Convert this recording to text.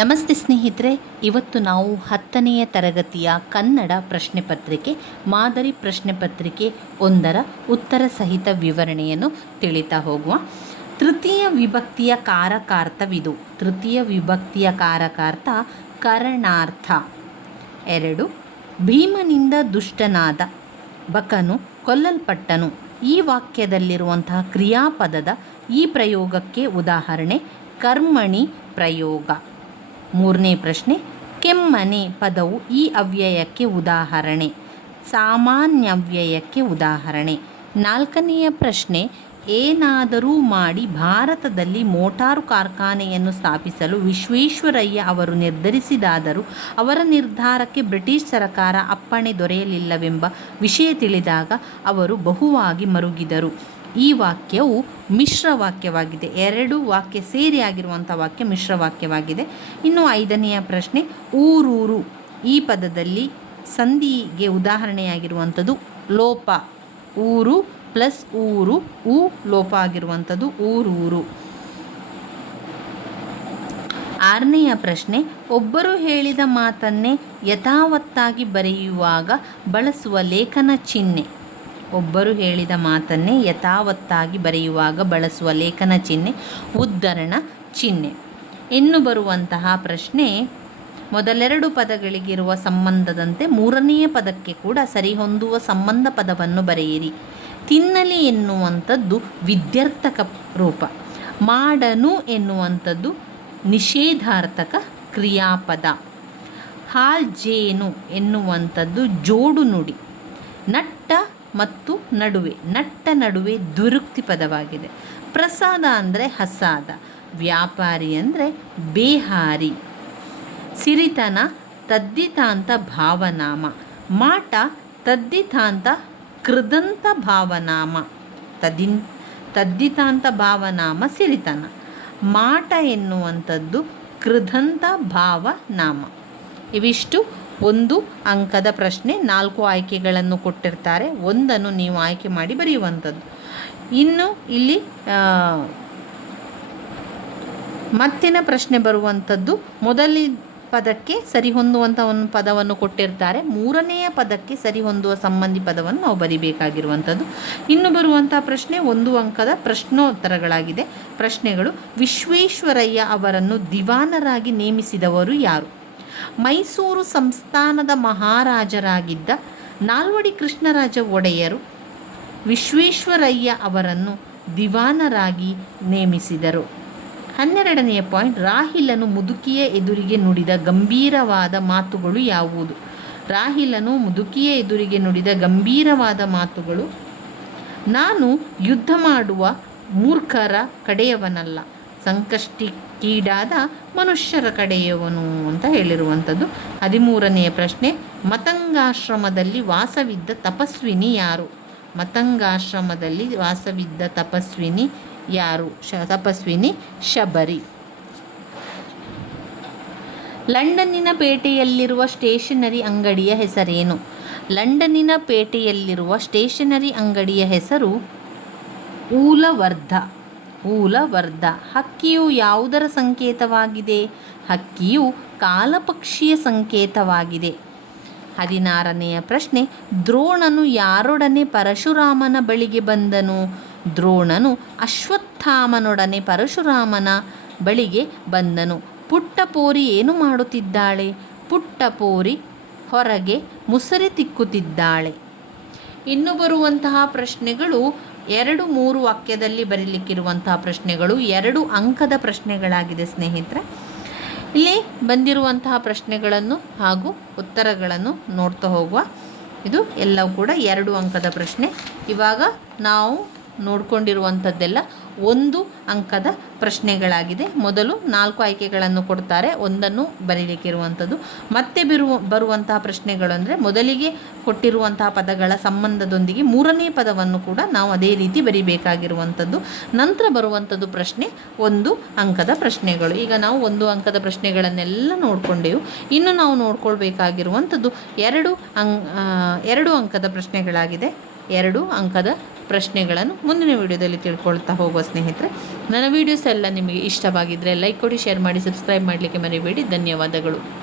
ನಮಸ್ತೆ ಸ್ನೇಹಿತರೆ, ಇವತ್ತು ನಾವು 10ನೆಯ ತರಗತಿಯ ಕನ್ನಡ ಪ್ರಶ್ನೆ ಪತ್ರಿಕೆ ಮಾದರಿ ಪ್ರಶ್ನೆ ಪತ್ರಿಕೆ 1ರ ಉತ್ತರ ಸಹಿತ ವಿವರಣೆಯನ್ನು ತಿಳಿತಾ ಹೋಗುವ. ತೃತೀಯ ವಿಭಕ್ತಿಯ ಕಾರಕಾರ್ಥವಿದು. ತೃತೀಯ ವಿಭಕ್ತಿಯ ಕಾರಕಾರ್ಥ ಕರಣಾರ್ಥ. 2. ಭೀಮನಿಂದ ದುಷ್ಟನಾದ ಬಕನು ಕೊಲ್ಲಲ್ಪಟ್ಟನು. ಈ ವಾಕ್ಯದಲ್ಲಿರುವಂತಹ ಕ್ರಿಯಾಪದದ ಈ ಪ್ರಯೋಗಕ್ಕೆ ಉದಾಹರಣೆ ಕರ್ಮಣಿ ಪ್ರಯೋಗ. 3ನೇ ಪ್ರಶ್ನೆ, ಕೆಮ್ಮನೆ ಪದವು ಈ ಅವ್ಯಯಕ್ಕೆ ಉದಾಹರಣೆ, ಸಾಮಾನ್ಯವ್ಯಯಕ್ಕೆ ಉದಾಹರಣೆ. 4ನೆಯ ಪ್ರಶ್ನೆ, ಏನಾದರೂ ಮಾಡಿ ಭಾರತದಲ್ಲಿ ಮೋಟಾರು ಕಾರ್ಖಾನೆಯನ್ನು ಸ್ಥಾಪಿಸಲು ವಿಶ್ವೇಶ್ವರಯ್ಯ ಅವರು ನಿರ್ಧರಿಸಿದಾದರೂ ಅವರ ನಿರ್ಧಾರಕ್ಕೆ ಬ್ರಿಟಿಷ್ ಸರ್ಕಾರ ಅಪ್ಪಣೆ ದೊರೆಯಲಿಲ್ಲವೆಂಬ ವಿಷಯ ತಿಳಿದಾಗ ಅವರು ಬಹುವಾಗಿ ಮರುಗಿದರು. ಈ ವಾಕ್ಯವು ಮಿಶ್ರ ವಾಕ್ಯವಾಗಿದೆ. 2 ವಾಕ್ಯ ಸೇರಿ ಆಗಿರುವಂಥ ವಾಕ್ಯ ಮಿಶ್ರ ವಾಕ್ಯವಾಗಿದೆ. ಇನ್ನು 5ನೆಯ ಪ್ರಶ್ನೆ, ಊರೂರು ಈ ಪದದಲ್ಲಿ ಸಂಧಿಗೆ ಉದಾಹರಣೆಯಾಗಿರುವಂಥದ್ದು ಲೋಪ. ಊರು ಪ್ಲಸ್ ಊರು, ಊ ಲೋಪ ಆಗಿರುವಂಥದ್ದು ಊರೂರು. 6ನೆಯ ಪ್ರಶ್ನೆ, ಒಬ್ಬರು ಹೇಳಿದ ಮಾತನ್ನೇ ಯಥಾವತ್ತಾಗಿ ಬರೆಯುವಾಗ ಬಳಸುವ ಲೇಖನ ಚಿಹ್ನೆ. ಒಬ್ಬರು ಹೇಳಿದ ಮಾತನ್ನೇ ಯಥಾವತ್ತಾಗಿ ಬರೆಯುವಾಗ ಬಳಸುವ ಲೇಖನ ಚಿಹ್ನೆ ಉದ್ಧರಣ ಚಿಹ್ನೆ. ಇನ್ನು ಬರುವಂತಹ ಪ್ರಶ್ನೆ, ಮೊದಲೆರಡು ಪದಗಳಿಗಿರುವ ಸಂಬಂಧದಂತೆ 3ನೆಯ ಪದಕ್ಕೆ ಕೂಡ ಸರಿಹೊಂದುವ ಸಂಬಂಧ ಪದವನ್ನು ಬರೆಯಿರಿ. ತಿನ್ನಲಿ ಎನ್ನುವಂಥದ್ದು ವಿದ್ಯಾರ್ಥಕ ರೂಪ. ಮಾಡನು ಎನ್ನುವಂಥದ್ದು ನಿಷೇಧಾರ್ಥಕ ಕ್ರಿಯಾಪದ. ಹಾಲ್ಜೇನು ಎನ್ನುವಂಥದ್ದು ಜೋಡು ನುಡಿ. ನಟ್ಟ ಮತ್ತು ನಡುವೆ, ನಟ್ಟ ನಡುವೆ ದ್ವಿರುಕ್ತಿ ಪದವಾಗಿದೆ. ಪ್ರಸಾದ ಅಂದರೆ ಹಸಾದ. ವ್ಯಾಪಾರಿ ಅಂದರೆ ಬೇಹಾರಿ. ಸಿರಿತನ ತದ್ದಿತಾಂತ ಭಾವನಾಮ. ಮಾಟ ತದ್ದಿತಾಂತ ಕೃದಂತ ಭಾವನಾಮ. ತದ್ದಿತಾಂತ ಭಾವನಾಮ ಸಿರಿತನ. ಮಾಟ ಎನ್ನುವಂಥದ್ದು ಕೃದಂತ ಭಾವನಾಮ. ಇವಿಷ್ಟು 1 ಅಂಕದ ಪ್ರಶ್ನೆ. 4 ಆಯ್ಕೆಗಳನ್ನು ಕೊಟ್ಟಿರ್ತಾರೆ. 1ಅನ್ನು ನೀವು ಆಯ್ಕೆ ಮಾಡಿ ಬರೆಯುವಂಥದ್ದು. ಇನ್ನು ಇಲ್ಲಿ ಮತ್ತಿನ ಪ್ರಶ್ನೆ ಬರುವಂಥದ್ದು, ಮೊದಲ ಪದಕ್ಕೆ ಸರಿಹೊಂದುವಂಥ ಒಂದು ಪದವನ್ನು ಕೊಟ್ಟಿರ್ತಾರೆ. 3ನೆಯ ಪದಕ್ಕೆ ಸರಿಹೊಂದುವ ಸಂಬಂಧಿ ಪದವನ್ನು ನಾವು ಬರಿಬೇಕಾಗಿರುವಂಥದ್ದು. ಇನ್ನು ಬರುವಂಥ ಪ್ರಶ್ನೆ 1 ಅಂಕದ ಪ್ರಶ್ನೋತ್ತರಗಳಾಗಿದೆ. ಪ್ರಶ್ನೆಗಳು, ವಿಶ್ವೇಶ್ವರಯ್ಯ ಅವರನ್ನು ದಿವಾನರಾಗಿ ನೇಮಿಸಿದವರು ಯಾರು? ಮೈಸೂರು ಸಂಸ್ಥಾನದ ಮಹಾರಾಜರಾಗಿದ್ದ ನಾಲ್ವಡಿ ಕೃಷ್ಣರಾಜ ಒಡೆಯರು ವಿಶ್ವೇಶ್ವರಯ್ಯ ಅವರನ್ನು ದಿವಾನರಾಗಿ ನೇಮಿಸಿದರು. 12ನೆಯ ಪಾಯಿಂಟ್, ರಾಹಿಲನು ಮುದುಕಿಯ ಎದುರಿಗೆ ನುಡಿದ ಗಂಭೀರವಾದ ಮಾತುಗಳು ಯಾವುದು? ರಾಹಿಲನು ಮುದುಕಿಯ ಎದುರಿಗೆ ನುಡಿದ ಗಂಭೀರವಾದ ಮಾತುಗಳು, ನಾನು ಯುದ್ಧ ಮಾಡುವ ಮೂರ್ಖರ ಕಡೆಯವನಲ್ಲ, ಸಂಕಷ್ಟಕ್ಕೀಡಾದ ಮನುಷ್ಯರ ಕಡೆಯವನು ಅಂತ ಹೇಳಿರುವಂಥದ್ದು. 13ನೆಯ ಪ್ರಶ್ನೆ, ಮತಂಗಾಶ್ರಮದಲ್ಲಿ ವಾಸವಿದ್ದ ತಪಸ್ವಿನಿ ಯಾರು? ಮತಂಗಾಶ್ರಮದಲ್ಲಿ ವಾಸವಿದ್ದ ತಪಸ್ವಿನಿ ಯಾರು? ತಪಸ್ವಿನಿ ಶಬರಿ. ಲಂಡನ್ನಿನ ಪೇಟೆಯಲ್ಲಿರುವ ಸ್ಟೇಷನರಿ ಅಂಗಡಿಯ ಹೆಸರೇನು? ಲಂಡನ್ನಿನ ಪೇಟೆಯಲ್ಲಿರುವ ಸ್ಟೇಷನರಿ ಅಂಗಡಿಯ ಹೆಸರು ಊಲವರ್ಧ. ಊಲವರ್ಧ. ಹಕ್ಕಿಯು ಯಾವುದರ ಸಂಕೇತವಾಗಿದೆ? ಹಕ್ಕಿಯು ಕಾಲಪಕ್ಷಿಯ ಸಂಕೇತವಾಗಿದೆ. 16ನೆಯ ಪ್ರಶ್ನೆ, ದ್ರೋಣನು ಯಾರೊಡನೆ ಪರಶುರಾಮನ ಬಳಿಗೆ ಬಂದನು? ದ್ರೋಣನು ಅಶ್ವತ್ಥಾಮನೊಡನೆ ಪರಶುರಾಮನ ಬಳಿಗೆ ಬಂದನು. ಪುಟ್ಟಪೋರಿ ಏನು ಮಾಡುತ್ತಿದ್ದಾಳೆ? ಪುಟ್ಟಪೋರಿ ಹೊರಗೆ ಮುಸರಿ ತಿಕ್ಕುತ್ತಿದ್ದಾಳೆ. ಇನ್ನು ಬರುವಂತಹ ಪ್ರಶ್ನೆಗಳು 2-3 ವಾಕ್ಯದಲ್ಲಿ ಬರೀಲಿಕ್ಕಿರುವಂತಹ ಪ್ರಶ್ನೆಗಳು 2 ಅಂಕದ ಪ್ರಶ್ನೆಗಳಾಗಿದೆ ಸ್ನೇಹಿತರೆ. ಇಲ್ಲಿ ಬಂದಿರುವಂತಹ ಪ್ರಶ್ನೆಗಳನ್ನು ಹಾಗೂ ಉತ್ತರಗಳನ್ನು ನೋಡ್ತಾ ಹೋಗುವ. ಇದು ಎಲ್ಲವೂ ಕೂಡ 2 ಅಂಕದ ಪ್ರಶ್ನೆ. ಇವಾಗ ನಾವು ನೋಡ್ಕೊಂಡಿರುವಂಥದ್ದೆಲ್ಲ 1 ಅಂಕದ ಪ್ರಶ್ನೆಗಳಾಗಿದೆ. ಮೊದಲು 4 ಆಯ್ಕೆಗಳನ್ನು ಕೊಡ್ತಾರೆ, 1ಅನ್ನು ಬರೀಲಿಕ್ಕಿರುವಂಥದ್ದು. ಮತ್ತೆ ಬರುವಂತಹ ಪ್ರಶ್ನೆಗಳು ಅಂದರೆ ಮೊದಲಿಗೆ ಕೊಟ್ಟಿರುವಂತಹ ಪದಗಳ ಸಂಬಂಧದೊಂದಿಗೆ 3ನೇ ಪದವನ್ನು ಕೂಡ ನಾವು ಅದೇ ರೀತಿ ಬರಿಬೇಕಾಗಿರುವಂಥದ್ದು. ನಂತರ ಬರುವಂಥದ್ದು ಪ್ರಶ್ನೆ 1 ಅಂಕದ ಪ್ರಶ್ನೆಗಳು. ಈಗ ನಾವು 1 ಅಂಕದ ಪ್ರಶ್ನೆಗಳನ್ನೆಲ್ಲ ನೋಡಿಕೊಂಡೆವು. ಇನ್ನು ನಾವು ನೋಡ್ಕೊಳ್ಬೇಕಾಗಿರುವಂಥದ್ದು 2 ಅಂಕದ ಪ್ರಶ್ನೆಗಳಾಗಿದೆ. 2 ಅಂಕದ ಪ್ರಶ್ನೆಗಳನ್ನು ಮುಂದಿನ ವಿಡಿಯೋದಲ್ಲಿ ತಿಳ್ಕೊಳ್ತಾ ಹೋಗುವ ಸ್ನೇಹಿತರೆ. ನನ್ನ ವಿಡಿಯೋಸ್ ಎಲ್ಲ ನಿಮಗೆ ಇಷ್ಟವಾಗಿದ್ದರೆ ಲೈಕ್ ಕೊಡಿ, ಶೇರ್ ಮಾಡಿ, ಸಬ್ಸ್ಕ್ರೈಬ್ ಮಾಡಲಿಕ್ಕೆ ಮರಿಬೇಡಿ. ಧನ್ಯವಾದಗಳು.